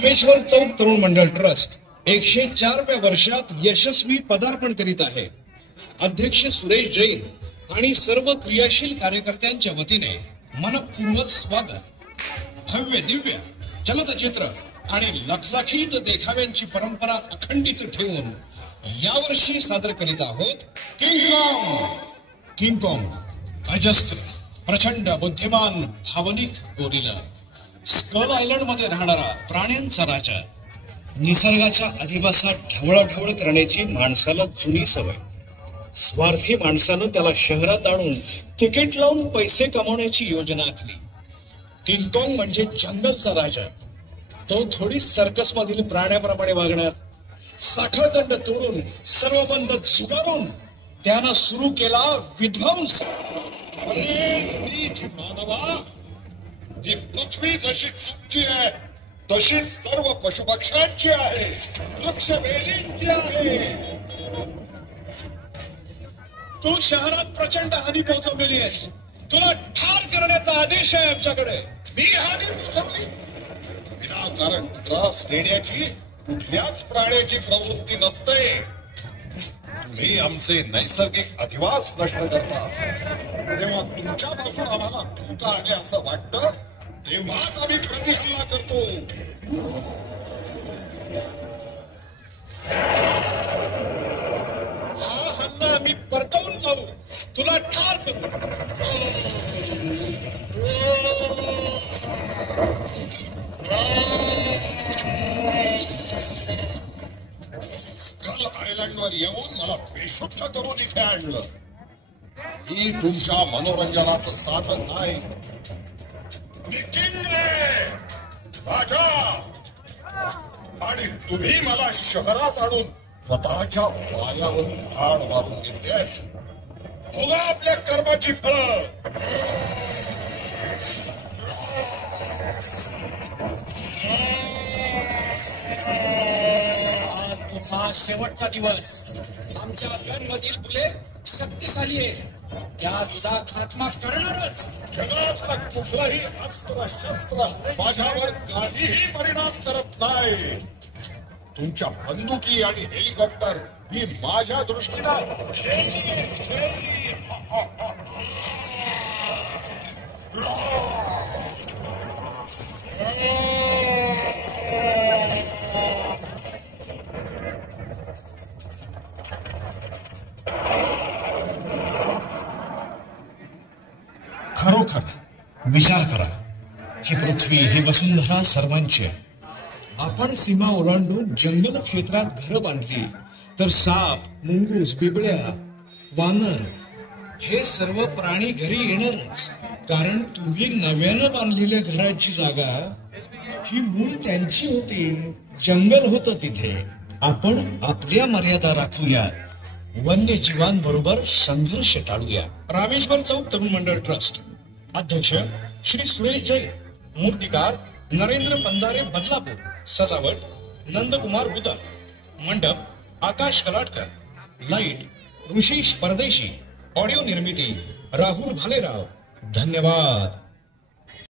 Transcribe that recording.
रामेश्वर चौक तरुण मंडळ ट्रस्ट 104व्या वर्षात यशस्वी पदार्पण करीत आहे। अध्यक्ष सुरेश जैन आणि सर्व क्रियाशील कार्यकर्त्यांच्या वतीने मनपूर्वक स्वागत। भव्य दिव्य चलचित्र आणि लखलखीत देखाव्यांची परंपरा अखंडित ठेवून यावर्षी सादर करीत आहोत किंग कॉंग अजस्त्र प्रचंड बुद्धिमान भावनिक गोरिला, स्कल आयलंड मध्ये राहणारा प्राण्यांचा राजा, निसर्गाच्या अधिवासात ढवळाढवळ करण्याची माणसाला जुनी सवय, स्वार्थी माणसानं त्याला शहरात आणून तिकीट लावून पैसे कमवण्याची योजना आखली। किंग कॉंग म्हणजे जंगलचा राजा। तो थोडी सर्कस मधील प्राण्याप्रमाणे वागणार, साखळदंड तोडून सर्व बंध झुगारून त्यानं सुरू केला विध्वंस। मानवा, ही पृथ्वी जशी तुमची आहे तशीच सर्व पशुपक्ष्यांची आहे, वृक्षवेलींची आहे। तू शहरात प्रचंड हानी पोहोचवलेली आहेस, तुला ठार करण्याचा आदेश आहे आमच्याकडे। मी हानी पोहोचवली? विनाकारण त्रास देण्याची कुठल्याच प्राण्याची प्रवृत्ती नसते। तुम्ही आमचे नैसर्गिक अधिवास नष्ट करता, तेव्हा तुमच्यापासून आम्हाला धोका आहे असं वाटतं तेव्हाच आम्ही प्रतिहल्ला करतो। हा हल्ला आम्ही परतवून लावू, तुला ठार करू। स्कल आयलंड वर येऊन मला बेशुद्ध करून इथे आणलं। ही तुमच्या मनोरंजनाचं साधन नाही। मी किंग रे, राजा, आणि तुम्ही मला शहरात आणून स्वतःच्या पायावर उधाण मारून घेतले। भोगा आपल्या कर्माची फळं। आज तुझा शेवटचा दिवस। आमच्या गनमधील बुलेट शक्तिशाली आहे, त्या तुझा खात्मा करणारच। जगातलं कुठलंही अस्त्र शस्त्र माझ्यावर काहीही परिणाम करत नाही। तुमच्या बंदुकी आणि हेलिकॉप्टर ही माझ्या दृष्टीनं खरोखर विचार करा, ही पृथ्वी, ही वसुंधरा सर्वांची आहे। आपण सीमा ओलांडून जंगल क्षेत्रात घरं बांधली तर साप, मुंगूस, बिबळ्या, वानर हे सर्व प्राणी घरी येणारच, कारण तुम्ही नव्यानं बांधलेल्या घराची जागा ही मूळ त्यांची होती, जंगल होतं तिथे। आपण आपल्या मर्यादा राखूया, वन्यजीवांबरोबर संघर्ष टाळूया। रामेश्वर चौक तरुण मंडळ ट्रस्ट, अध्यक्ष श्री सुरेश जैन, मूर्तिकार नरेंद्र पंधारे बदलापूर, सजावट नंदकुमार बुतर, मंडप आकाश कलाटकर, लाईट ऋषीश परदेशी, ऑडिओ निर्मिती राहुल भालेराव। धन्यवाद।